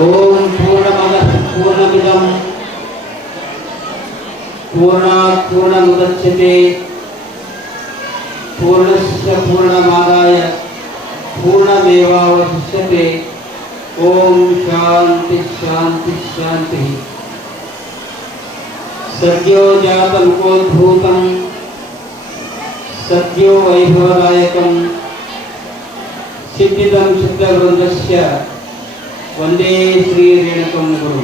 ओम पूर्णमद, पूर्णमिदं। पूर्णात् पूर्णमुदच्यते पूर्णस्य पूर्णमादाय पूर्णमेवावशिष्यते। ओम शांति शांति शांति। सद्यो जातमुखोद्भूतं सद्यो वैभवदायकं सिद्धिदं सिद्धवृन्दस्य వందే శ్రీ రేణుకం గురు.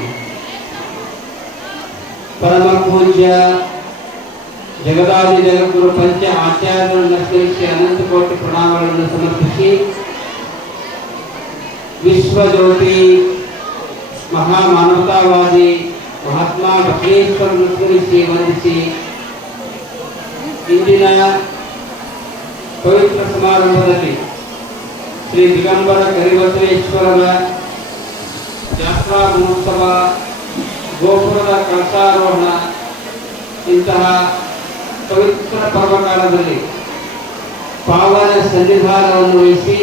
పరమ పూజ్య జగదాది జగద్గురు పంచ ఆచార్యులను శ్రీ అనంత కోటి ప్రణామాలను సమర్పించి విశ్వజ్యోతి మహామానవతావాది మహాత్మా బహ్వేశ్వరులను స్మరించి వందించి ಇಂದಿನ పవిత్ర ಸಮಾರಂಭದಲ್ಲಿ శ్రీ దిగంబర ಕರಿವತ್ರೇಶ್ವರರ ಜಾತ್ರಾ ಮಹೋತ್ಸವ ಗೋಪುರದ ಕಳಸಾರೋಹಣ, ಇಂತಹ ಪವಿತ್ರ ಪರ್ವಕಾಲದಲ್ಲಿ ಪಾವನ ಸನ್ನಿಧಾನವನ್ನು ವಹಿಸಿ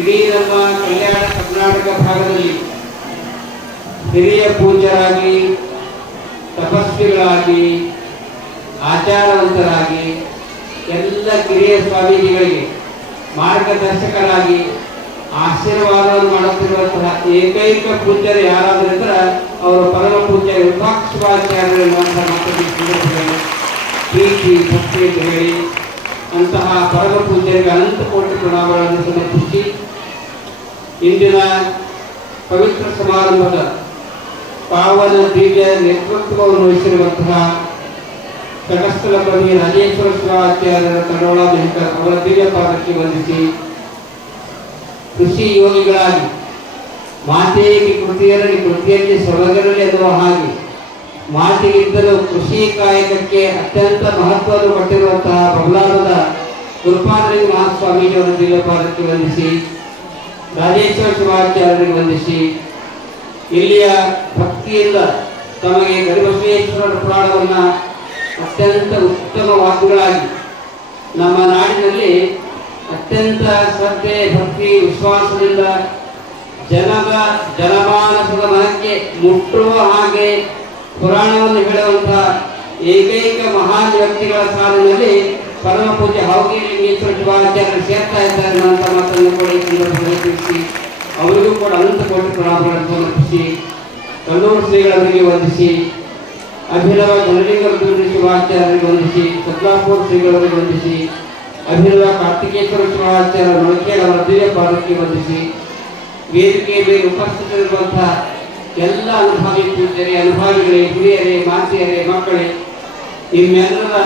ಇಡೀ ನಮ್ಮ ಕಲ್ಯಾಣ ಕರ್ನಾಟಕ ಭಾಗದಲ್ಲಿ ಹಿರಿಯ ಪೂಜ್ಯರಾಗಿ, ತಪಸ್ವಿಗಳಾಗಿ, ಆಚಾರವಂತರಾಗಿ ಎಲ್ಲ ಕಿರಿಯ ಸ್ವಾಮೀಜಿಗಳಿಗೆ ಮಾರ್ಗದರ್ಶಕರಾಗಿ ಆಶೀರ್ವಾದವನ್ನು ಮಾಡುತ್ತಿರುವಂತಹ ಏಕೈಕ ಪೂಜ್ಯರು ಯಾರಾದರೂ ಇದ್ರೆ ಅವರು ಪರಮ ಪೂಜ್ಯ ವಿಭಾಕ್ಷವಾಚಾರ್ಯರು ಎನ್ನುವಂತಹ ಮಕ್ಕಳಿಗೆ ಸಂದರ್ಭದಲ್ಲಿ ಪ್ರೀತಿ, ಭಕ್ತಿ ಹೇಳಿ ಅಂತಹ ಪರಮ ಪೂಜ್ಯರಿಗೆ ಅನಂತ ಕೋಟಿ ಪ್ರಣಾಮಗಳನ್ನು ಸಮರ್ಪಿಸಿ ಇಂದಿನ ಪವಿತ್ರ ಸಮಾರಂಭದ ಪಾವನ ದಿವ್ಯ ನೇತೃತ್ವವನ್ನು ವಹಿಸಿರುವಂತಹ ತಟಸ್ಥಲಪತಿ ರಾಜೇಶ್ವರ ಶಿವಾಚಾರ್ಯರ ಕನ್ನಡ ಮೆಹಕರ್ ಅವರ ದಿವ್ಯ ಪಾದಕ್ಕೆ ವಂದಿಸಿ ಕೃಷಿ ಯೋಗಿಗಳಾಗಿ ಮಾತೆಗೆ ಕೃತಿಯರಲ್ಲಿ, ಕೃತಿಯಲ್ಲಿ ಸೊರಗರಲಿ ಅದರ ಹಾಗೆ, ಮಾತಿಗಿಂತಲೂ ಕೃಷಿ ಕಾಯಕಕ್ಕೆ ಅತ್ಯಂತ ಮಹತ್ವವನ್ನು ಕೊಟ್ಟಿರುವಂತಹ ಪ್ರಹ್ಲಾದದ ಗುರುಪಾದರಿಗೆ ಮಹಾಸ್ವಾಮೀಜಿಯವರ ದಿವ್ಯಪಾದಕ್ಕೆ ವಂದಿಸಿ, ರಾಜೇಶ್ವರ ಶಿವಾಚಾರ್ಯರಿಗೆ ವಂದಿಸಿ, ಇಲ್ಲಿಯ ಭಕ್ತಿಯಿಂದ ತಮಗೆ ಗರಿಬಸವೇಶ್ವರರ ಪುರಾಣವನ್ನು ಅತ್ಯಂತ ಉತ್ತಮ ವಾಕ್ಯಗಳಾಗಿ ನಮ್ಮ ನಾಡಿನಲ್ಲಿ ಅತ್ಯಂತ ಶ್ರದ್ಧೆ ಭಕ್ತಿ, ವಿಶ್ವಾಸದಿಂದ ಜನದ ಜನಮಾನಸದ ಮನಕ್ಕೆ ಮುಟ್ಟುವ ಹಾಗೆ ಪುರಾಣವನ್ನು ಹೇಳುವಂತಹ ಏಕೈಕ ಮಹಾನ್ ವ್ಯಕ್ತಿಗಳ ಸಾಲಿನಲ್ಲಿ ಪರಮ ಪೂಜೆ ಹಾವಗಿ ಲಿಂಗೇಶ್ವರ ಶಿವಾಚಾರ್ಯರು ಸೇರ್ತಾ ಇದ್ದಾರೆ ಅಂತ ಮಾತನ್ನು ಕೂಡ ಈ ಸಂದರ್ಭದಲ್ಲಿ ತಿಳಿಸಿ ಅವರಿಗೂ ಕೂಡ ಅನಂತ ಕೋಟಿ ಪ್ರಣಾಮಗಳನ್ನು ಸಮರ್ಪಿಸಿ, ಕಣ್ಣೂರು ಶ್ರೀಗಳವರಿಗೆ ವಂದಿಸಿ, ಅಭಿನವ ಗಣಲಿಂಗ ಶಿವಾಚಾರ್ಯರಿಗೆ ವಂದಿಸಿ ಸದ್ಲಾಪುರ ಶ್ರೀಗಳವರಿಗೆ ವಂದಿಸಿ ಅಭಿನವ ಕಾರ್ತಿಕೇಶ್ವರ ಶಿವಾಚಾರ್ಯ ಮೊಳಕೆ ಅವರ ದಿವ್ಯ ಪಾದಕ್ಕೆ ವಂದಿಸಿ, ವೇದಿಕೆಯ ಮೇಲೆ ಉಪಸ್ಥಿತರಿರುವಂತಹ ಎಲ್ಲ ಅನುಭವಿ ಪೂಜ್ಯರೇ, ಅನುಭವಿಗಳೇ, ಹಿರಿಯರೇ, ಮಾತೆಯರೇ, ಮಕ್ಕಳೇ, ನಿಮ್ಮೆಲ್ಲರ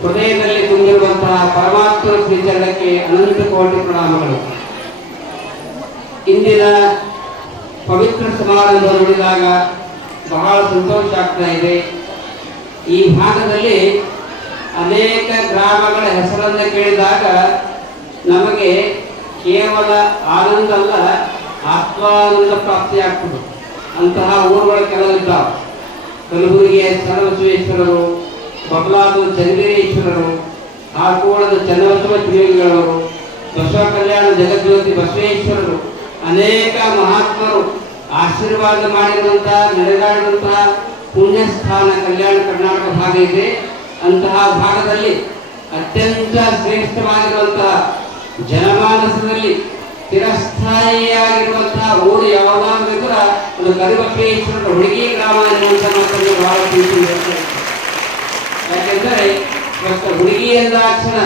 ಹೃದಯದಲ್ಲಿ ತುಂಬಿರುವಂತಹ ಪರಮಾತ್ಮ ಶ್ರೀಚರಣಕ್ಕೆ ಅನಂತ ಕೋಟಿ ಪ್ರಣಾಮಗಳು. ಇಂದಿನ ಪವಿತ್ರ ಸಮಾರಂಭ ನೋಡಿದಾಗ ಬಹಳ ಸಂತೋಷ ಆಗ್ತಾ ಇದೆ. ಈ ಭಾಗದಲ್ಲಿ ಅನೇಕ ಗ್ರಾಮಗಳ ಹೆಸರನ್ನು ಕೇಳಿದಾಗ ನಮಗೆ ಕೇವಲ ಆನಂದ ಅಲ್ಲ ಆತ್ಮಾನಂದ ಪ್ರಾಪ್ತಿಯಾಗ್ತದೆ ಅಂತಹ ಊರುಗಳು ಕೆಲವಿದ್ದಾವೆ ಕಲಬುರಗಿಯ ಸರಬಸವೇಶ್ವರರು ಬಬಲಾದ ಚಂದ್ರೇಶ್ವರರು ಹಾಕೋಳದ ಚನ್ನಬಸವ ತ್ರಿಯೋಗಿಗಳವರು ಬಸವ ಕಲ್ಯಾಣ ಜಗಜ್ಯೋತಿ ಬಸವೇಶ್ವರರು, ಅನೇಕ ಮಹಾತ್ಮರು ಆಶೀರ್ವಾದ ಮಾಡಿರುವಂತಹ ನಡೆದಾಡಿರುವಂತಹ ಪುಣ್ಯಸ್ಥಾನ ಕಲ್ಯಾಣ ಕರ್ನಾಟಕ ಭಾಗ ಇದೆ. ಅಂತಹ ಭಾಗದಲ್ಲಿ ಅತ್ಯಂತ ಶ್ರೇಷ್ಠವಾಗಿರುವಂತಹ ಜನಮಾನಸದಲ್ಲಿ ಸ್ಥಿರಸ್ಥಾಯಿಯಾಗಿರುವಂತಹ ಊರು ಯಾವಾಗಲೂ ಕೂಡ ಒಂದು ಕರಿಬಪ್ಪೇಶ್ವರದ ಹುಡುಗಿ ಗ್ರಾಮ ಎನ್ನುವಂಥ ಬಹಳ ಹೇಳ್ತಾರೆ. ಯಾಕೆಂದರೆ ಇವತ್ತು ಹುಡುಗಿ ಎಂದಾಕ್ಷಣ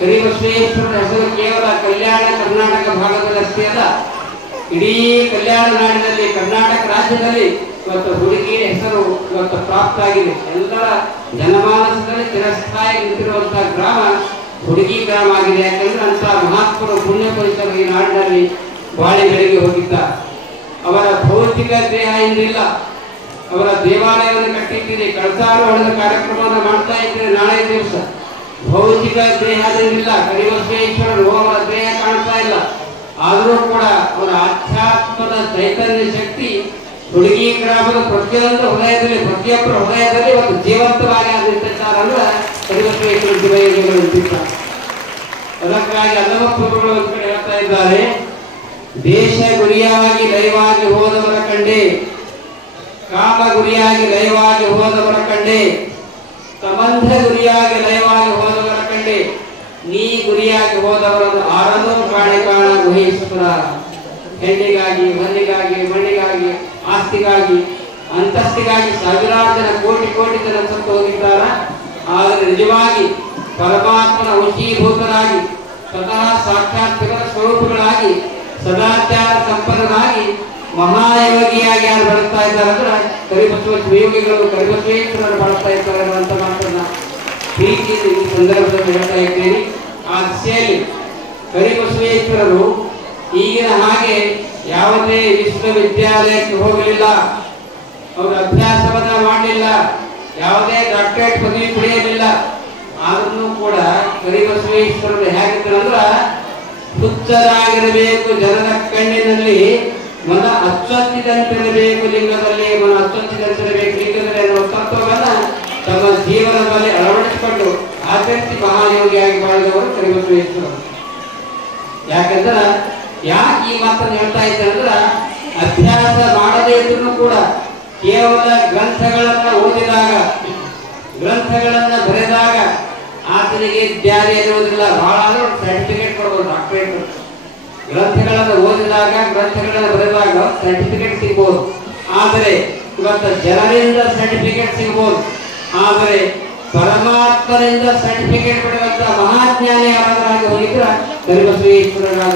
ಕರಿಬಸವೇಶ್ವರರ ಹೆಸರು ಕೇವಲ ಕಲ್ಯಾಣ ಕರ್ನಾಟಕ ಭಾಗದಲ್ಲಿ ಅಷ್ಟೇ ಅಲ್ಲ, ಇಡೀ ಕಲ್ಯಾಣ ನಾಡಿನಲ್ಲಿ, ಕರ್ನಾಟಕ ರಾಜ್ಯದಲ್ಲಿ ಇವತ್ತು ಹುಡುಗಿಯ ಹೆಸರು ಇವತ್ತು ಪ್ರಾಪ್ತ ಆಗಿದೆ. ಎಲ್ಲರ ಜನಮಾನಸದಲ್ಲಿ ತಿರಸ್ಥಾಯಿ ನಿಂತಿರುವಂತಹ ಗ್ರಾಮ ಹುಡುಗಿ ಗ್ರಾಮ ಆಗಿದೆ. ಯಾಕಂದ್ರೆ ಅಂತ ಮಹಾತ್ಮರು ಪುಣ್ಯ ಪುರುಷರು ಈ ನಾಡಿನಲ್ಲಿ ಬಾಳಿ ಬೆಳಗ್ಗೆ ಹೋಗಿದ್ದ ಅವರ ಭೌತಿಕ ದೇಹ ಇಂದಿಲ್ಲ. ಅವರ ದೇವಾಲಯವನ್ನು ಕಟ್ಟಿದ್ದೀರಿ ಕಳಸಾರೋಹಣದ ಕಾರ್ಯಕ್ರಮವನ್ನು ಮಾಡ್ತಾ ಇದ್ದೀರಿ ನಾಳೆ ದಿವಸ. ಭೌತಿಕ ದೇಹದಿಂದಿಲ್ಲ. ಕರಿಬಸವೇಶ್ವರರು ಅವರ ದೇಹ ಕಾಣ್ತಾ ಇಲ್ಲ. ಆದರೂ ಕೂಡ ಅವರ ಆಧ್ಯಾತ್ಮದ ಚೈತನ್ಯ ಶಕ್ತಿ ಹುಡುಗಿ ಗ್ರಾಮದ ಪ್ರತಿಯೊಂದು ಹೃದಯದಲ್ಲಿ, ಪ್ರತಿಯೊಬ್ಬರ ಹೃದಯದಲ್ಲಿ ಒಂದು ಜೀವಂತವಾಗಿ ಆಗಿರ್ತಕ್ಕಂಥ ಅದಕ್ಕಾಗಿ ಅಲ್ಲವ ಪ್ರಭುಗಳು ಹೇಳ್ತಾ ಇದ್ದಾರೆ, ದೇಶ ಗುರಿಯಾಗಿ ಲಯವಾಗಿ ಹೋದವರ ಕಂಡೆ, ಕಾಮ ಗುರಿಯಾಗಿ ಲಯವಾಗಿ ಹೋದವರ ಕಂಡೆ, ಸಂಬಂಧ ಗುರಿಯಾಗಿ ಲಯವಾಗಿ ಹೋದವರ ಕಂಡೆ, ನೀ ಗುರಿಯಾಗಿ ಹೋದವರನ್ನು ಆರನೂ ಕಾಣೆ ಕಾಣ ಹೆಣ್ಣಿಗಾಗಿ, ಮಣ್ಣಿಗಾಗಿ ಮಣ್ಣಿಗಾಗಿ ಆಸ್ತಿಗಾಗಿ, ಅಂತಸ್ತಿಗಾಗಿ ಸಾವಿರಾರು ಜನ ಕೋಟಿ ಕೋಟಿ ಜನ ಸತ್ತು ಹೋಗಿದ್ದಾರ? ಆದರೆ ನಿಜವಾಗಿ ಪರಮಾತ್ಮನ ವಶೀಭೂತರಾಗಿ ಸ್ವತಃ ಸಾಕ್ಷಾತ್ಮಕ ಸ್ವರೂಪಗಳಾಗಿ, ಸದಾಚಾರ ಸಂಪನ್ನರಾಗಿ ಮಹಾಯೋಗಿಯಾಗಿ ಯಾರು ಬಳಸ್ತಾ ಇದ್ದಾರೆ ಅಂದ್ರೆ ಕರಿಬಸವ ಶಿವಯೋಗಿಗಳು ಕರಿಬಸವೇಶ್ವರರು ಬಳಸ್ತಾ ಇದ್ದಾರೆ ಅನ್ನುವಂಥ ಮಾತನ್ನ ಈ ಸಂದರ್ಭದಲ್ಲಿ ಹೇಳ್ತಾ ಇದ್ದೇನೆ. ಆ ದಿಸೆಯಲ್ಲಿ ಕರಿಬಸವೇಶ್ವರರು ಈಗಿನ ಹಾಗೆ ಯಾವುದೇ ವಿಶ್ವವಿದ್ಯಾಲಯಕ್ಕೆ ಹೋಗಲಿಲ್ಲ. ಅವರು ಅಭ್ಯಾಸವನ್ನ ಮಾಡಲಿಲ್ಲ. ಯಾವುದೇ ಡಾಕ್ಟರೇಟ್ ಪದವಿ ಪಡೆಯಲಿಲ್ಲ. ಆದ್ರೂ ಕೂಡ ಕರಿಬಸವೇಶ್ವರರು ಅಂದ್ರ ಹುಚ್ಚರಾಗಿರಬೇಕು ಜನರ ಕಣ್ಣಿನಲ್ಲಿ ಮನ ಅಚ್ಚೊತ್ತಿದಂತಿರಬೇಕು ಲಿಂಗದಲ್ಲಿ ಮನ ಅಚ್ಚೊತ್ತಿದಂತಿರಬೇಕು ಲಿಂಗದಲ್ಲಿ ಅನ್ನುವ ತತ್ವವನ್ನ ತಮ್ಮ ಜೀವನದಲ್ಲಿ ಅಳವಡಿಸಿಕೊಂಡು ಆಚರಿಸಿ ಮಹಾಯೋಗಿಯಾಗಿ ಬಾಳಿದವರು ಕರಿಬಸವೇಶ್ವರರು. ಯಾಕಂದ್ರ ಯಾಕೆ ಈ ಮಾತನ್ನು ಹೇಳ್ತಾ ಇದ್ದೆ ಅಂದ್ರೆ ಅಭ್ಯಾಸ ಮಾಡದೇ ಇದ್ರು ಕೂಡ ಕೇವಲ ಗ್ರಂಥಗಳನ್ನ ಓದಿದಾಗ, ಗ್ರಂಥಗಳನ್ನ ಬರೆದಾಗ ಆತನಿಗೆ ಜ್ಞಾನ ಇರುವುದಿಲ್ಲ. ಬಹಳ ಸರ್ಟಿಫಿಕೇಟ್ ಕೊಡ್ಬೋದು ಡಾಕ್ಟರೇಟ್ ಗ್ರಂಥಗಳನ್ನು ಓದಿದಾಗ, ಗ್ರಂಥಗಳನ್ನು ಬರೆದಾಗ ಸರ್ಟಿಫಿಕೇಟ್ ಸಿಗ್ಬೋದು. ಆದರೆ ಇವತ್ತು ಜನರಿಂದ ಸರ್ಟಿಫಿಕೇಟ್ ಸಿಗ್ಬೋದು. ಆದರೆ ಪರಮಾತ್ಮನಿಂದ ಸರ್ಟಿಫಿಕೇಟ್ ಪಡೆಯುವಂತಹ ಮಹಾಜ್ಞಾನಿ ಯಾರಾದ್ರಾಗಿ ಹೋಗಿದ್ರ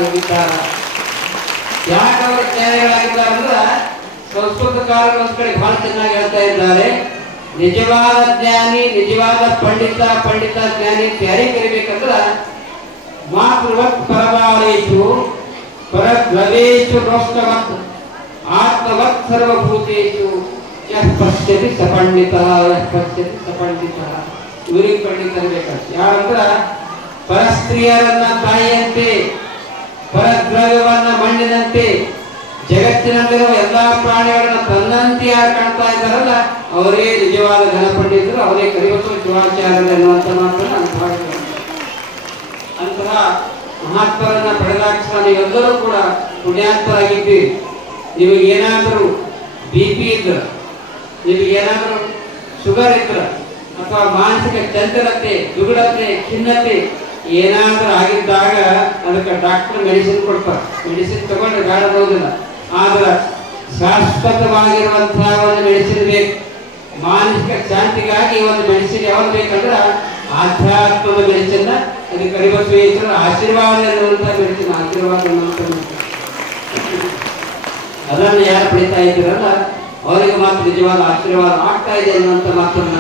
ಹೋಗಿದ್ದಾರೆ? ಯಾಕೆ ಅವರು ಜ್ಞಾನಿಗಳಾಗಿದ್ದಾರೆ ಅಂದ್ರ ಒಂದ್ ಕಡೆ ಬಹಳ ಚೆನ್ನಾಗಿ ಹೇಳ್ತಾ ಇದ್ದಾರೆ. ನಿಜವಾದ ಜ್ಞಾನಿ, ನಿಜವಾದ ಪಂಡಿತ ಪಂಡಿತ ಜ್ಞಾನಿ ಯಾರಿಗೆ ಕರಿಬೇಕಂದ್ರ, ಮಾತೃವತ್ ಪರಮಾಲೇಶು ಪರದ್ರವೇಶು ರೋಷ್ಟವತ್, ಆತ್ಮವತ್ ಸರ್ವಭೂತೇಶು, ಯಃ ಪಶ್ಯತಿ ಸಪಂಡಿತ ಯಃ ಪಶ್ಯತಿ ಸಪಂಡಿತ ಇವರಿಗೆ ಪಂಡಿತ ಬೇಕಾಗ್ತದೆ. ಯಾರಂದ್ರ ಪರಸ್ತ್ರೀಯರನ್ನ ತಾಯಿಯಂತೆ ಪರದ್ರವ್ಯವನ್ನ ಮಣ್ಣಿನಂತೆ, ಜಗತ್ತಿನಲ್ಲಿರುವ ಎಲ್ಲಾ ಪ್ರಾಣಿಗಳನ್ನ ತನ್ನಂತೆ ಯಾರು ಕಾಣ್ತಾ ಇದ್ದಾರಲ್ಲ, ಅವರೇ ನಿಜವಾದ ಘನಪಂಡಿತರು ಅವರೇ ಕರಿಬಸವ ಶಿವಾಚಾರ್ಯರು ಎನ್ನುವಂತ ಮಾತ್ರ ಅಂತಹ ಮಹಾತ್ಮರನ್ನ ಪಡೆದಾಕ್ಷಣ ನೀವೆಲ್ಲರೂ ಕೂಡ ಪುಣ್ಯಾತ್ಮರಾಗಿದ್ದೀರಿ ನಿಮಗೆ ಏನಾದರೂ ಬಿ ಪಿ ಇದ್ರ, ನಿಮಗೆ ಏನಾದರೂ ಶುಗರ್ ಇದ್ರ, ಅಥವಾ ಮಾನಸಿಕ ಚಂಚಲತೆ ದುಗುಡತೆ ಖಿನ್ನತೆ ಏನಾದರೂ ಆಗಿದ್ದಾಗ ಅದಕ್ಕೆ ಡಾಕ್ಟರ್ ಮೆಡಿಸಿನ್ ಕೊಡ್ತಾರೆ. ಮೆಡಿಸಿನ್ ತಗೊಂಡ್ರೆ ಬೇಡ ಬರುವುದಿಲ್ಲ ಆದ್ರೆ ಶಾಶ್ವತವಾಗಿರುವಂತಹ ಒಂದು ಮೆಡಿಸಿನ್ ಬೇಕು. ಮಾನಸಿಕ ಶಾಂತಿಗಾಗಿ ಒಂದು ಮೆಡಿಸಿನ್ ಯಾವ್ದು ಬೇಕಂದ್ರೆ ಆಧ್ಯಾತ್ಮದ ಮೆಡಿಸಿನ್ ಅದು ಕರಿಬಸವೇಶ್ವರ ಆಶೀರ್ವಾದ ಅನ್ನುವಂಥ ಮೆಡಿಸಿನ್ ಆಶೀರ್ವಾದ. ಅದನ್ನು ಯಾರು ಪಡಿತಾ ಇದ್ದೀರಲ್ಲ, ಅವರಿಗೆ ಮಾತ್ರ ನಿಜವಾದ ಆಶೀರ್ವಾದ ಆಗ್ತಾ ಇದೆ ಅನ್ನುವಂಥ ಮಾತನ್ನ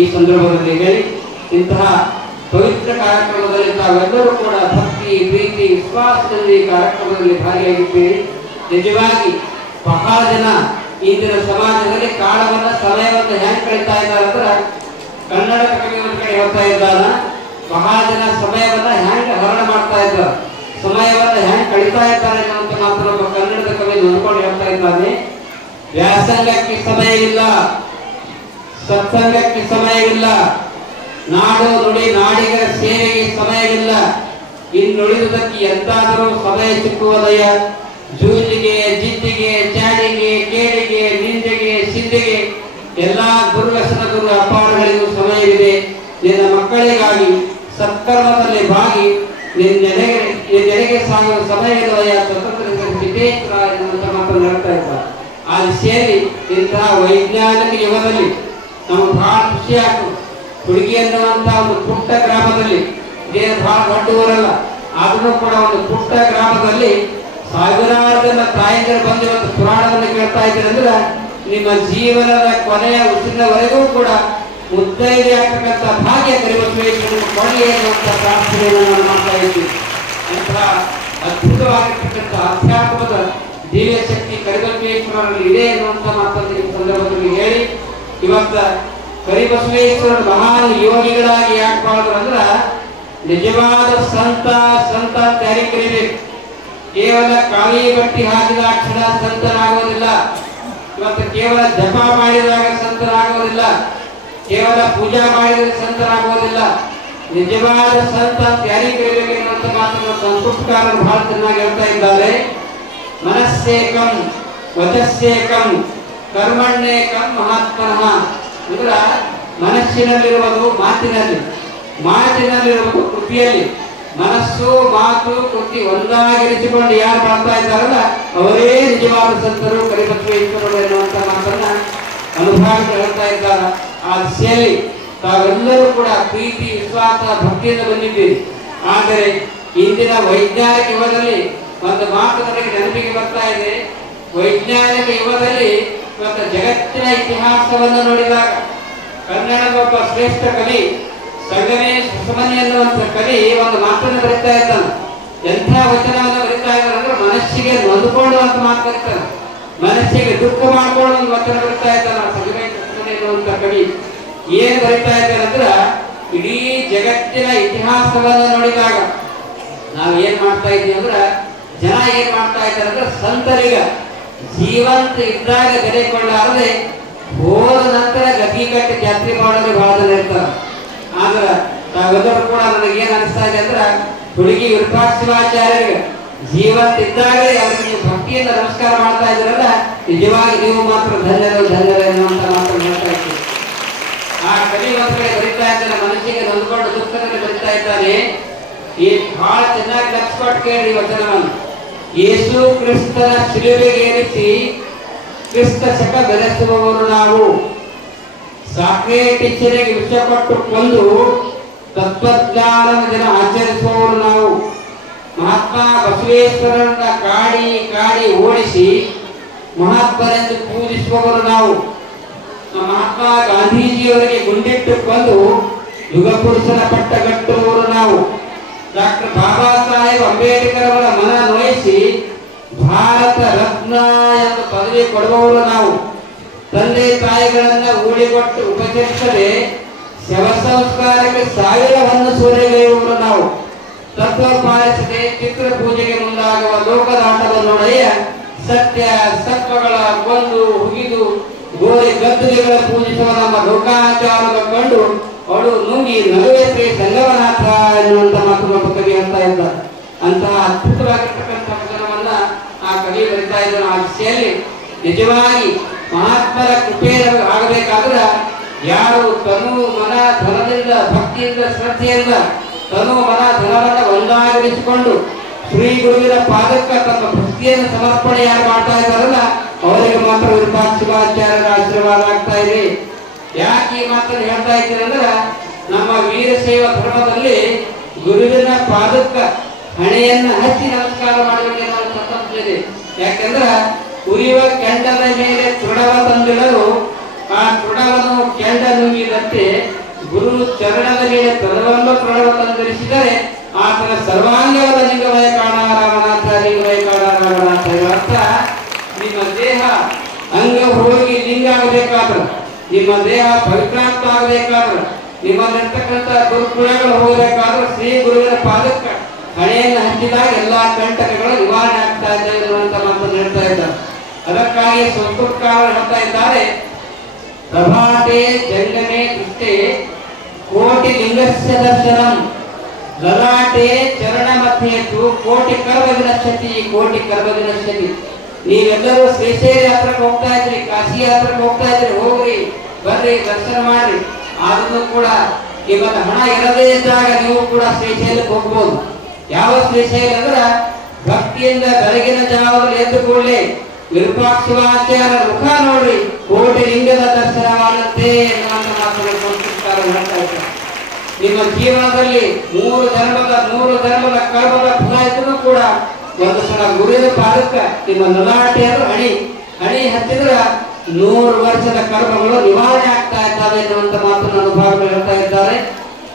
ಈ ಸಂದರ್ಭದಲ್ಲಿ ಹೇಳಿ. ಇಂತಹ ಪವಿತ್ರ ಕಾರ್ಯಕ್ರಮದಲ್ಲಿ ತಾವೆಲ್ಲರೂ ಕೂಡ ಭಕ್ತಿ, ಪ್ರೀತಿ, ವಿಶ್ವಾಸದಲ್ಲಿ ಕಾರ್ಯಕ್ರಮದಲ್ಲಿ ಭಾಗಿಯಾಗಿದ್ದೀರಿ. ನಿಜವಾಗಿ ಬಹಳ ಜನ ಇಂದಿನ ಸಮಾಜದಲ್ಲಿ ಕಾಲವನ್ನ ಸಮಯವನ್ನು ಹೆಂಗ್ ಕಳೀತಾ ಇದ್ದಾರೆ ಅಂದ್ರೆ ಕನ್ನಡ ಒಂದ್ ಕಡೆ ಹೇಳ್ತಾ ಇದ್ದಾನ, ಬಹಳ ಜನ ಸಮಯವನ್ನ ಹೆಂಗ್ ಹರಣ ಮಾಡ್ತಾ ಇದ್ದಾರೆ. ಸಮಯವನ್ನ ಹೆಂಗ್ ಕಳೀತಾ ಇದ್ದಾರೆ ಅನ್ನುವಂತ ಮಾತ್ರ ನಮ್ಮ ಕನ್ನಡದ ಕವಿ ನೋಡ್ಕೊಂಡು ಹೇಳ್ತಾ ಇದ್ದಾನೆ. ವ್ಯಾಸಂಗಕ್ಕೆ ಸಮಯವಿಲ್ಲ, ಸತ್ಸಂಗಕ್ಕೆ ಸಮಯವಿಲ್ಲ. ನಾಡು ನುಡಿ ನಾಡಿಗರ ಸೇವೆಗೆ ಸಮಯವಿಲ್ಲ. ಇನ್ನುಳಿದುದಕ್ಕೆ ಎಂತಾದರೂ ಸಮಯ ಸಿಕ್ಕುವುದಯ ಜೂಜಿಗೆ ಜಿದ್ದಿಗೆ ಚಾಡಿಗೆ ಕೇಳಿಗೆ, ನಿಂದೆಗೆ ಸಿದ್ಧಿಗೆ ಎಲ್ಲಾ ದುರ್ವ್ಯಸನ ಗುರು ಅಪಾರಗಳಿಗೂ ಸಮಯವಿದೆ. ನಿನ್ನ ಮಕ್ಕಳಿಗಾಗಿ ಸತ್ಕರ್ಮದಲ್ಲಿ ಭಾಗಿ ನಿನ್ನೆಡೆಗೆ ನಿನ್ನೆಡೆಗೆ ಸಾಗುವ ಸಮಯವಿಲ್ಲವಯ್ಯ ಸ್ವತಂತ್ರ ಸಿದ್ದೇಶ್ವರ ಎನ್ನುವಂತ ಆ ಸೇರಿ ಇಂತಹ ವೈಜ್ಞಾನಿಕ ಯುಗದಲ್ಲಿ ನಮಗೆ ಬಹಳ ಖುಷಿ ಹುಡುಗಿ ಅನ್ನುವಂತ ಒಂದು ಪುಟ್ಟ ಗ್ರಾಮದಲ್ಲಿ, ಏನು ಬಹಳ ದೊಡ್ಡ ಊರಲ್ಲ ಆದ್ರೂ ಕೂಡ ಒಂದು ಪುಟ್ಟ ಗ್ರಾಮದಲ್ಲಿ ಸಾವಿರಾರು ಜನ ತಾಯಂದಿರು ಬಂದು ಇವತ್ತು ಪುರಾಣವನ್ನು ಕೇಳ್ತಾ ಇದ್ದೀರಿ ನಿಮ್ಮ ಜೀವನದ ಕೊನೆಯ ಉಸಿರಿನವರೆಗೂ ಕೂಡ ಮುತ್ತೈದೆ ಆಗ್ತಕ್ಕಂಥ ಭಾಗ್ಯ ಕರಿಬೇಕು ಅನ್ನುವಂಥ ಪ್ರಾರ್ಥನೆಯನ್ನು ನಾನು ಮಾಡ್ತಾ ಇದ್ದೀವಿ ಅದ್ಭುತವಾಗಿರ್ತಕ್ಕಂಥ ಅಧ್ಯಾತ್ಮದ ದಿವ್ಯ ಶಕ್ತಿ ಕರಿಬಸವೇಶ್ವರರಲ್ಲಿ ಇದೆ ಎನ್ನುವಂಥ ಮಾತನ್ನು ಸಂದರ್ಭದಲ್ಲಿ ಹೇಳಿ, ಇವತ್ತ ಕರಿಬಸವೇಶ್ವರ ಮಹಾನ್ ಯೋಗಿಗಳಾಗಿ ಯಾಕೆ ಮಾಡಿದ್ರು ಅಂದ್ರ, ನಿಜವಾದ ಸಂತ ಸಂತ ಯಾರಿಗೆ ಕೇವಲ ಕಾಲಿ ಬಟ್ಟಿ ಹಾಕಿದ ಅಕ್ಷರ ಸಂತನಾಗುವುದಿಲ್ಲ ಮತ್ತು ಕೇವಲ ಜಪ ಮಾಡಿದಾಗ ಸಂತನಾಗುವುದಿಲ್ಲ ಕೇವಲ ಪೂಜಾ ಮಾಡಿದರೆ ಸಂತನಾಗುವುದಿಲ್ಲ ನಿಜವಾದ ಸಂತ ತ್ಯಾರಿ ಕರಿಬೇಕು ಮಾತನ್ನು ಸಂಸ್ಕೃತಕಾರರು ಬಹಳ ಚೆನ್ನಾಗಿ ಹೇಳ್ತಾ ಇದ್ದಾರೆ. ಮನಸ್ಸೇಕಂ ವಚಸ್ಸೇಕಂ ಕರ್ಮಣ್ಯೇಕಂ ಮಹಾತ್ಮನಃ. ಅಂದ್ರ ಮನಸ್ಸಿನಲ್ಲಿರುವುದು ಮಾತಿನಲ್ಲಿ, ಮಾತಿನಲ್ಲಿರುವುದು ಕೃತಿಯಲ್ಲಿ. ಮನಸ್ಸು, ಮಾತು, ಕೃತಿ ಒಂದಾಗಿರಿಸಿಕೊಂಡು ಯಾರು ಮಾಡ್ತಾ ಇದ್ದಾರಲ್ಲ, ಅವರೇ ನಿಜವಾದ ಸಂತರು ಕರಿಬಸವೇಶ್ವರರು ಎನ್ನುವಂತ ಮಾತನ್ನ ಅನುಭವ ಹೇಳ್ತಾ ಇದ್ದಾರ. ಆ ದಿಸೆಯಲ್ಲಿ ತಾವೆಲ್ಲರೂ ಕೂಡ ಪ್ರೀತಿ, ವಿಶ್ವಾಸ, ಭಕ್ತಿಯಿಂದ ಬಂದಿದ್ದೀರಿ. ಆದರೆ ಇಂದಿನ ವೈಜ್ಞಾನಿಕ ಯುಗದಲ್ಲಿ ಒಂದು ಮಾತು ನನಗೆ ನೆನಪಿಗೆ ಬರ್ತಾ ಇದೆ. ವೈಜ್ಞಾನಿಕ ಯುಗದಲ್ಲಿ ಇವತ್ತು ಜಗತ್ತಿನ ಇತಿಹಾಸವನ್ನು ನೋಡಿದಾಗ ಕನ್ನಡದ ಒಬ್ಬ ಶ್ರೇಷ್ಠ ಕವಿ ಸಂಗಮೇ ಸುಸಮನಿ ಎನ್ನುವಂತ ಕವಿ ಒಂದು ಮಾತನ್ನು ಬರೀತಾ ಇದ್ದಾನೆ. ಎಂಥ ವಚನವನ್ನು ಬರೀತಾ ಇದ್ದಾನೆ ಅಂದ್ರೆ ಮನಸ್ಸಿಗೆ ನೊಂದುಕೊಳ್ಳುವಂತ ಮಾತು ಬರೀತಾನೆ. ಮನಸ್ಸಿಗೆ ದುಃಖ ಮಾಡಿಕೊಳ್ಳುವ ಒಂದು ವಚನ ಬರೀತಾ ಇದ್ದಾನೆ ಸಂಗಮೇ ಸುಸಮನಿ ಎನ್ನುವಂತ ಕವಿ. ಏನ್ ಬರೀತಾ ಇದ್ದಾನೆ ಅಂದ್ರೆ ಇಡೀ ಜಗತ್ತಿನ ಇತಿಹಾಸವನ್ನು ನೋಡಿದಾಗ ನಾವು ಏನ್ ಮಾಡ್ತಾ ಇದ್ದೀವಿ ಅಂದ್ರೆ ಜನ ಏನ್ ಮಾಡ್ತಾ ಇದ್ದಾರೆ ಅಂದ್ರೆ ಸಂತರಿಗ ಜೀವಂತ ಇದ್ದಾಗ ಗದೆ ಕೊಳ್ಳಾರದೆ ಹೋದ ನಂತರ ಗತಿ ಕಟ್ಟಿ ಜಾತ್ರೆ ಮಾಡಲು ಬಹಳ ಜನ ಇರ್ತಾರೆ. ಆದ್ರ ತಾವೆಲ್ಲರೂ ಕೂಡ ನನಗೆ ಏನ್ ಅನಿಸ್ತಾ ಇದೆ ಅಂದ್ರೆ, ಹುಡುಗಿ ಶಿವಾಚಾರ್ಯರಿಗೆ ಜೀವಂತ ಇದ್ದಾಗಲೇ ಅವರಿಗೆ ಭಕ್ತಿಯಿಂದ ನಮಸ್ಕಾರ ಮಾಡ್ತಾ ಇದ್ರಲ್ಲ ನಿಜವಾಗಿ ನೀವು ಮಾತ್ರ ಧನ್ಯರು ಧನ್ಯರು ಎನ್ನುವಂತ ಮಾತ್ರ ಹೇಳ್ತಾ ಇದ್ದೀವಿ. ಆ ಕವಿ ಮಕ್ಕಳೇ ಬರಿತಾ ಇದ್ದಾರೆ, ಮನಸ್ಸಿಗೆ ನೊಂದ್ಕೊಂಡು ದುಃಖದಲ್ಲಿ ಬರಿತಾ ಇದ್ದಾನೆ ಈ ಬಹಳ ಚೆನ್ನಾಗಿ ಲಕ್ಷ ಕೊಟ್ಟು ಕೇಳಿ ವಚನವನ್ನು. ಯೇಸು ಕ್ರಿಸ್ತನ ಶಿಲುಬೆಗೇರಿಸಿ ಕ್ರಿಸ್ತ ಶಕ ಬೆಳೆಸುವವರು ನಾವು ಸಾಕ್ರೇಟಿಸರಿಗೆ ವಿಷ ಕೊಟ್ಟು ಕೊಂದು ತತ್ವಜ್ಞಾನದ ದಿನ ಆಚರಿಸುವವರು ನಾವು ಮಹಾತ್ಮ ಬಸವೇಶ್ವರರನ್ನ ಕಾಡಿ ಕಾಡಿ ಓಡಿಸಿ ಮಹಾತ್ಮರೆಂದು ಪೂಜಿಸುವವರು ನಾವು ಮಹಾತ್ಮ ಗಾಂಧೀಜಿಯವರಿಗೆ ಗುಂಡಿಟ್ಟು ಕೊಂದು ಯುಗ ಪುರುಷನ ಪಟ್ಟಗಟ್ಟುವವರು ನಾವು ಡಾಕ್ಟರ್ ಬಾಬಾ ಸಾಹೇಬ್ ಅಂಬೇಡ್ಕರ್ ಅವರ ಮನ ನೋಯಿಸಿ ಭಾರತ ರತ್ನ ಎಂಬ ಪದವಿ ಕೊಡುವವರು ನಾವು. ತಂದೆ ತಾಯಿಗಳನ್ನ ಊಳಿಗೊಟ್ಟು ಉಪಚರಿಸದೆ ಶವ ಸಂಸ್ಕಾರಕ್ಕೆ ಸಾವಿರವನ್ನು ಸೂರೆಗೈಯುವವರು ನಾವು. ತತ್ವ ಪಾಲಿಸದೆ ಚಿತ್ರ ಪೂಜೆಗೆ ಮುಂದಾಗುವ ಲೋಕದಾಟವನ್ನೊಡೆಯ ಸತ್ಯ ಸತ್ವಗಳ ಕೊಂದು ಹುಗಿದು ಗೋರಿ ಗದ್ದುಗಳ ಪೂಜಿಸುವ ನಮ್ಮ ಲೋಕಾಚಾರದ ಕಂಡು ಅವಳು ನುಂಗಿ ನಗುವೆ ಶ್ರೀ ಸಂಗಮನಾಥ ಒಬ್ಬ ಇದ್ದ ಅಂತಹ ಅದ್ಭುತವಾಗಿರ್ತಕ್ಕಂಥ ವಚನವನ್ನ ಆ ಕವಿ ಬರಿತಾ ಆ ದಿಶೆಯಲ್ಲಿ ನಿಜವಾಗಿ ಮಹಾತ್ಮರ ಕೃಪೆ ಆಗಬೇಕಾದ್ರೆ ಯಾರು ತನು ಮನ ಧನದಿಂದ, ಭಕ್ತಿಯಿಂದ, ಶ್ರದ್ಧೆಯಿಂದ ತನು ಮನ ಧನವನ್ನ ಒಂದಾಗಿರಿಸಿಕೊಂಡು ಶ್ರೀ ಗುರುವಿನ ಪಾದಕ್ಕೆ ತಮ್ಮ ಭಕ್ತಿಯನ್ನು ಸಮರ್ಪಣೆ ಯಾರು ಮಾಡ್ತಾ ಇದ್ದಾರಲ್ಲ, ಅವರಿಗೆ ಮಾತ್ರ ವಿರೂಪಾಕ್ಷ ಶಿವಾಚಾರ್ಯರ ಆಶೀರ್ವಾದ ಆಗ್ತಾ ಇದೆ. ಯಾಕೆ ಈ ಮಾತನ್ನು ಹೇಳ್ತಾ ಇದ್ದೀನಿ ಅಂದ್ರೆ ನಮ್ಮ ವೀರಶೈವ ಧರ್ಮದಲ್ಲಿ ಗುರುವಿನ ಪಾದಕ್ಕ ಹಣೆಯನ್ನ ಹಚ್ಚಿ ನಮಸ್ಕಾರ ಮಾಡಬೇಕೆ ತತ್ವ ಇದೆ. ಯಾಕಂದ್ರೆ ಉರಿಯುವ ಕೆಂಡದ ಮೇಲೆ ತೃಢವ ತಂದಿಡಲು ಆ ತೃಢವನ್ನು ಕೆಂಡ ನುಂಗಿದಂತೆ ಗುರು ಚರಣದ ಮೇಲೆ ತೃಣವನ್ನು ತೃಢವ ತಂದಿರಿಸಿದರೆ ಆತನ ಸರ್ವಾಂಗದ ಲಿಂಗವಯ ಕಾಣ ರಾಮನಾಥ ಲಿಂಗವಯ ಕಾಣ ರಾಮನಾಥ ಅರ್ಥ ನಿಮ್ಮ ದೇಹ ಅಂಗ ಹೋಗಿ ಲಿಂಗ ಆಗಬೇಕಾದ್ರೆ, ನಿಮ್ಮ ದೇಹ ಪವಿತ್ರಾಂತ ಆಗಬೇಕಾದ್ರೆ ನಿಮ್ಮಲ್ಲಿರ್ತಕ್ಕಂಥ ಗುರುಕುಲಗಳು ಹೋಗಬೇಕಾದ್ರೆ ಶ್ರೀ ಗುರುವಿನ ಪಾದಕ್ಕೆ ಹಣೆಯನ್ನು ಹಂಚಿದಾಗ ಎಲ್ಲಾ ಕಂಟಕಗಳು ನಿವಾರಣೆ ಆಗ್ತಾ ಇದೆ ಅನ್ನುವಂಥ ಮಾತನ್ನು ಹೇಳ್ತಾ ಇದ್ದಾರೆ. ಅದಕ್ಕಾಗಿ ಸಂಸ್ಕೃತಕಾರ ಹೇಳ್ತಾ ಇದ್ದಾರೆ, ಪ್ರಭಾತೆ ಜಂಗಮೆ ದೃಷ್ಟಿ ಕೋಟಿ ಲಿಂಗಸ್ಯ ದರ್ಶನ ಲಲಾಟೆ ಚರಣ ಮಧ್ಯೇತು ಕೋಟಿ ಕರ್ಮ ವಿನಶ್ಯತಿ, ಕೋಟಿ ಕರ್ಮ ವಿನಶ್ಯತಿ. ನೀವೆಲ್ಲರೂ ಶ್ರೀಶೈಲ ಯಾತ್ರಕ್ಕೆ ಹೋಗ್ತಾ ಇದ್ರಿ, ಕಾಶಿ ಯಾತ್ರಕ್ಕೆ ಹೋಗ್ತಾ ಇದ್ರಿ, ಹೋಗ್ರಿ, ಬರ್ರಿ, ದರ್ಶನ ಮಾಡ್ರಿ. ಆದ್ರೂ ಕೂಡ ಇವತ್ತು ಹಣ ಇರದೇ ಇದ್ದಾಗ ನೀವು ಕೂಡ ಶ್ರೀಶೈಲಕ್ಕೆ ಹೋಗ್ಬೋದು. ಯಾವ ಶ್ರೀಶೈಲ ಅಂದ್ರ ಭಕ್ತಿಯಿಂದ ಬೆಳಗಿನ ಜಾವದಲ್ಲಿ ಎದ್ದು ಕೂಡಲೇ ಮುಖ ನೋಡ್ರಿ ಕೋಟಿ ಲಿಂಗದ ದರ್ಶನವಾಗುತ್ತೆ ಎನ್ನುವಂತ ನಿಮ್ಮ ಜೀವನದಲ್ಲಿ ಮೂರು ಧರ್ಮದ ಮೂರು ಧರ್ಮದ ಕರ್ಮದ ಫಲ ಇದ್ರೂ ಕೂಡ ಒಂದು ಸಲ ಗುರುವಿನ ಪಾದಕ್ಕ ನಿಮ್ಮ ನಲಾಟೆಯನ್ನು ಅಣಿ ಅಣಿ ಹಚ್ಚಿದ್ರ ನೂರು ವರ್ಷದ ಕರ್ಮಗಳು ನಿವಾರಣೆ ಆಗ್ತಾ ಇದ್ದಾವೆ ಎನ್ನುವಂತ ಮಾತನ್ನು ಅನುಭವಗಳು ಹೇಳ್ತಾ ಇದ್ದಾರೆ.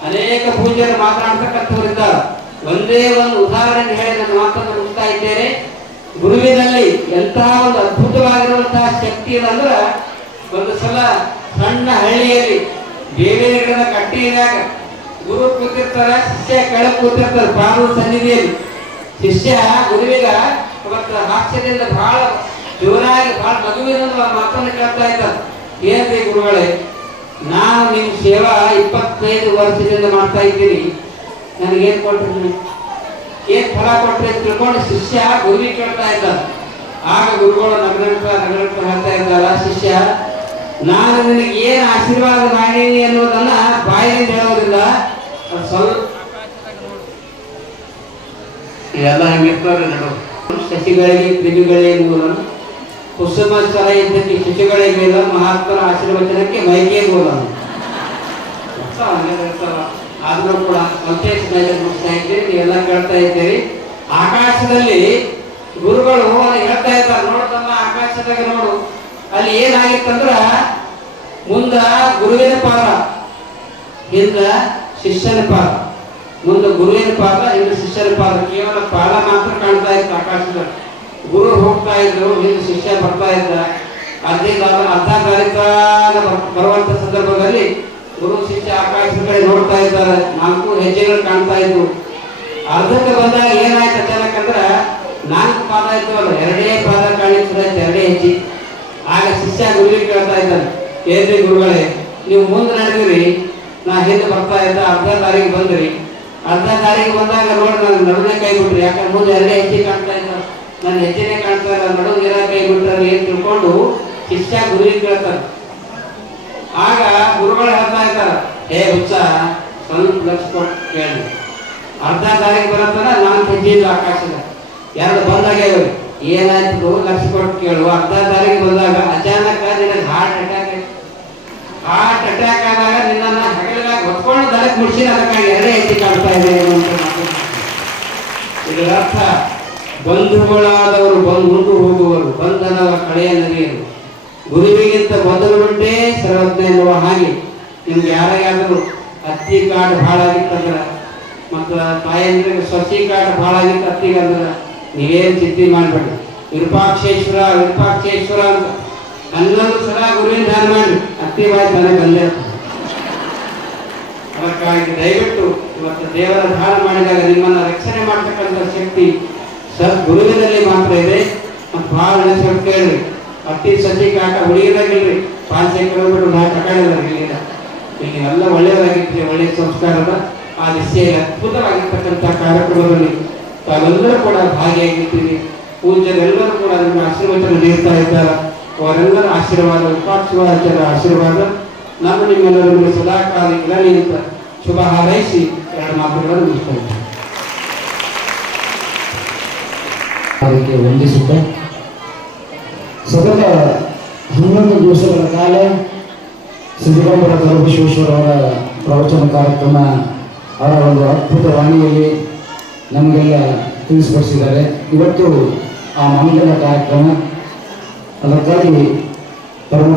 ಅನೇಕ ಪೂಜ್ಯರು ಮಾತನಾಡ್ತಕ್ಕಂಥವರಿದ್ದಾರೆ. ಒಂದೇ ಒಂದು ಉದಾಹರಣೆ ಹೇಳಿ ನನ್ನ ಮಾತನ್ನು ಮುಗಿಸ್ತಾ ಇದ್ದೇನೆ. ಗುರುವಿನಲ್ಲಿ ಎಂತಹ ಒಂದು ಅದ್ಭುತವಾಗಿರುವಂತಹ ಶಕ್ತಿ ಅಂದ್ರೆ, ಒಂದು ಸಲ ಸಣ್ಣ ಹಳ್ಳಿಯಲ್ಲಿ ಬೇವಿನ ಗಿಡದ ಕಟ್ಟಿದಾಗ ಗುರು ಕೂತಿರ್ತಾರೆ, ಶಿಷ್ಯ ಕೆಳಗೆ ಕೂತಿರ್ತಾರೆ ಪಾದ ಸನ್ನಿಧಿಯಲ್ಲಿ. ಶಿಷ್ಯ ಗುರುವಿಗ ಅವತ್ತ ಹಾಸ್ಯದಿಂದ ಬಹಳ ಜೋರಾಗಿ ಬಹಳ ಮಗುವಿನ ಮಾತನ್ನು ಕೇಳ್ತಾ ಇದ್ದ ಏನ್ರಿ ಗುರುಗಳೇ ನಾನು ನಿಮ್ಮ ಸೇವಾ ಇಪ್ಪತ್ತೈದು ವರ್ಷದಿಂದ ಮಾಡ್ತಾ ಇದ್ದೀನಿ. ನನಗೇನ್ ಕೊಟ್ರಿ ಏನು ಫಲ ಕೊಟ್ರಿ ಅಂತ ತಿಳ್ಕೊಂಡು ಶಿಷ್ಯ ಗುರುವಿ ಕೇಳ್ತಾ ಇದ್ದ ಆಗ ಗುರುಗಳು ನಗರ ನಗರಕ್ಕ ಹೇಳ್ತಾ ಇದ್ದಾರ ಶಿಷ್ಯ? ನಾನು ನಿನಗೆ ಏನು ಆಶೀರ್ವಾದ ಮಾಡೀನಿ ಅನ್ನೋದನ್ನ ಬಾಯಿಯಿಂದ ಹೇಳೋದಿಲ್ಲ ಸ್ವಲ್ಪ ಎಲ್ಲ ಹಂಗಿರ್ತಾರೆ ನಡು. ಸಸಿಗಳಿಗೆ ಕ್ರಿಮಿಗಳೇ ಮೂಲ ಕುಸುಮ ಸ್ಥಳ ಇದ್ದಕ್ಕೆ ಶಿಶುಗಳೇ ಮೇಲ ಮಹಾತ್ಮರ ಆಶೀರ್ವಚನಕ್ಕೆ ಮೈಕೆ ಗೋಲ ಆದ್ರೂ ಕೂಡ ಸಂತೇಶ್ ಮೇಲೆ ಮುಗಿಸ್ತಾ ಇದ್ದೀರಿ, ನೀವೆಲ್ಲ ಕೇಳ್ತಾ ಇದ್ದೀರಿ. ಆಕಾಶದಲ್ಲಿ ಗುರುಗಳು ಹೇಳ್ತಾ ಇದ್ದಾರೆ. ನೋಡ್ತಮ್ಮ ಆಕಾಶದಾಗ ನೋಡು. ಅಲ್ಲಿ ಏನಾಗಿತ್ತಂದ್ರ ಮುಂದ ಗುರುವಿನ ಪಾದ, ಹಿಂದ ಶಿಷ್ಯನ ಪಾದ. ಮುಂದೆ ಗುರುವಿನ ಪಾದ, ಹಿಂದೆ ಶಿಷ್ಯನ ಪಾದ. ಕೇವಲ ಪಾದ ಮಾತ್ರ ಕಾಣ್ತಾ ಇತ್ತು ಆಕಾಶದಲ್ಲಿ. ಗುರು ಹೋಗ್ತಾ ಇದ್ರು ಹಿಂದೆ ಶಿಷ್ಯ ಬರ್ತಾ ಇದ್ದ. ಅದರಿಂದ ಅರ್ಧ ದಾರಿತಾಗ ಬರುವಂತ ಸಂದರ್ಭದಲ್ಲಿ ಗುರು ಶಿಷ್ಯ ಆಕಾಶದ ಕಡೆ ನೋಡ್ತಾ ಇದ್ದಾರೆ. ನಾಲ್ಕು ಹೆಜ್ಜೆಗಳು ಕಾಣ್ತಾ ಇದ್ವು. ಅರ್ಧಕ್ಕೆ ಬಂದಾಗ ಏನಾಯ್ತು ಅಚಾನಕ್ ಅಂದ್ರ ನಾಲ್ಕು ಪಾದ ಅಲ್ಲ, ಎರಡೇ ಪಾದ ಕಾಣಿಸ್ತದೆ ಎರಡೇ ಹೆಜ್ಜೆ. ಆಗ ಶಿಷ್ಯ ಗುರುವಿಗೆ ಕೇಳ್ತಾ ಇದ್ದಾನೆ ಏನ್ರಿ ಗುರುಗಳೇ, ನೀವು ಮುಂದೆ ನಡೆದಿರಿ. ನಾ ಹಿಂದೆ ಬರ್ತಾ ಇದ್ದ, ಅರ್ಧ ದಾರಿಗೆ ಬಂದ್ರಿ. ಅರ್ಧ ದಾರಿಗೆ ಬಂದಾಗ ನೋಡಿ ನಾನು ನಡುವೆ ಕೈ ಬಿಟ್ರಿ. ಯಾಕಂದ್ರೆ ಮುಂದೆ ಎರಡೇ ಹೆಜ್ಜೆ ಕಾಣ್ತಾ ಇದ್ದ ನನ್ನ ಹೆಜ್ಜೆನೆ ಕಾಣ್ತಾ ಇಲ್ಲ ನಡು ನೀರ ಕೈ ಬಿಟ್ಟಾರೆ ಏನ್ ತಿಳ್ಕೊಂಡು ಶಿಷ್ಯ ಗುರಿ ಕೇಳ್ತಾರೆ ಆಗ ಗುರುಗಳು ಹೇಳ್ತಾ ಇದ್ದಾರೆ, ಹೇ ಹುಚ್ಚ, ಸ್ವಲ್ಪ ಲಕ್ಷ ಕೊಟ್ಟು ಕೇಳಿ ಅರ್ಧ ದಾರಿಗೆ ಬರತ್ತನ ನಾನು ಇಲ್ಲ ಆಕಾಶದ. ಎರಡು ಬಂದಾಗ್ಯಾವ ಏನಾಯ್ತು, ಲಕ್ಷ ಕೊಟ್ಟು ಕೇಳು. ಅರ್ಧ ದಾರಿಗೆ ಬಂದಾಗ ಅಚಾನಕ ನಿನಗೆ ಹಾರ್ಟ್ ಅಟ್ಯಾಕ್ ಹಾರ್ಟ್ ಅಟ್ಯಾಕ್ ಆದಾಗ ನಿನ್ನನ್ನ ಹಗಲಾಗ ಹೊತ್ಕೊಂಡು ದಾರಿ ಮುಡಿಸಿ ಅದಕ್ಕಾಗಿ ಎರಡೇ ಹೆಜ್ಜೆ ಕಾಣ್ತಾ ಇದೆ. ಇದರ ಅರ್ಥ ಬಂಧುಗಳಾದವರು ಬಂದು ಹೋಗುವರು. ಬಂಧನವ ಕಳೆಯ ನಡೆಯರು ಗುರುವಿಗಿಂತ ಬಂಧುಗಳುಂಟೇ ಸರ್ವಜ್ಞ ಎನ್ನುವ ಹಾಗೆ. ನಿಮ್ಗೆ ಯಾರಿಗಾದರೂ ಹತ್ತಿ ಕಾಡು ಹಾಳಾಗಿತ್ತಂದ್ರೆ, ಮತ್ತು ತಾಯಂದ್ರಿಗೆ ಸಸಿ ಕಾಡು ಹಾಳಾಗಿತ್ತು ಹತ್ತಿಗಂದ್ರೆ ನೀವೇನು ಚಿಂತೆ ಮಾಡಬೇಡಿ. ವಿರೂಪಾಕ್ಷೇಶ್ವರ ವಿರೂಪಾಕ್ಷೇಶ್ವರ ಅಂತ ಹನ್ನೊಂದು ಸಲ ಗುರುವಿನ ಧ್ಯಾನ ಮಾಡಿ. ಅತ್ತಿ ಬಾಯಿ ತನಗೆ ಬಂದೇ. ಅದಕ್ಕಾಗಿ ದಯವಿಟ್ಟು ಇವತ್ತು ದೇವರ ಧಾರಣ ಮಾಡಿದಾಗ ನಿಮ್ಮನ್ನು ರಕ್ಷಣೆ ಮಾಡ್ತಕ್ಕಂಥ ಶಕ್ತಿ ಸದ್ ಗುರುವಿನಲ್ಲಿ ಮಾತ್ರ ಇದೆ. ಮತ್ತು ಭಾಳ ನೆನೆಸ್ಕೊಂಡು ಕೇಳ್ರಿ. ಅತಿ ಸತಿ ಕಾಟ ಹುಡುಗಿದಾಗಿಲ್ರಿ ಪಾಂಚೆ ಕಿಲೋಮೀಟರ್ ಭಾಳ ಕಡೆಯಲ್ಲ ಇಲ್ಲಿಂದ. ಇಲ್ಲಿ ಎಲ್ಲ ಒಳ್ಳೆಯದಾಗಿತ್ತು ಒಳ್ಳೆಯ ಸಂಸ್ಕಾರದ ಆ ದಿಸೆಯಲ್ಲಿ ಅದ್ಭುತವಾಗಿರ್ತಕ್ಕಂಥ ಕಾರ್ಯಕ್ರಮದಲ್ಲಿ ತಾವೆಲ್ಲರೂ ಕೂಡ ಭಾಗಿಯಾಗಿರ್ತೀರಿ ಪೂಜ್ಯರೆಲ್ಲರೂ ಕೂಡ ನಿಮ್ಮ ಆಶೀರ್ವಚನ ನೀಡ್ತಾ ಇದ್ದಾರೆ. ಅವರೆಲ್ಲರ ಆಶೀರ್ವಾದ ಉಪಾಕ್ಷವಾಚಾರ್ಯ ಆಶೀರ್ವಾದ ನಮ್ಮ ನಿಮ್ಮೆಲ್ಲರ ಮೇಲೆ ಸದಾಕಾಲ ಇರಲಿ ಅಂತ ಶುಭ ಹಾರೈಸಿ, ಎರಡು ಮಾತುಗಳನ್ನು ಮುಗಿಸ್ತಾ ಅದಕ್ಕೆ ಹೊಂದಿಸುತ್ತೆ. ಸತತ ಹನ್ನೊಂದು ದಿವಸಗಳ ಕಾಲ ಸಿದ್ಧಗಂಗರ ಗರ್ಭಶೇಶ್ವರ ಅವರ ಪ್ರವಚನ ಕಾರ್ಯಕ್ರಮ ಅವರ ಒಂದು ಅದ್ಭುತ ವಾಣಿಯಲ್ಲಿ ನಮಗೆಲ್ಲ ತಿಳಿಸ್ಪಡಿಸಿದ್ದಾರೆ ಇವತ್ತು ಆ ಮಂಗಲ ಕಾರ್ಯಕ್ರಮ. ಅದಕ್ಕಾಗಿ ಪರಮ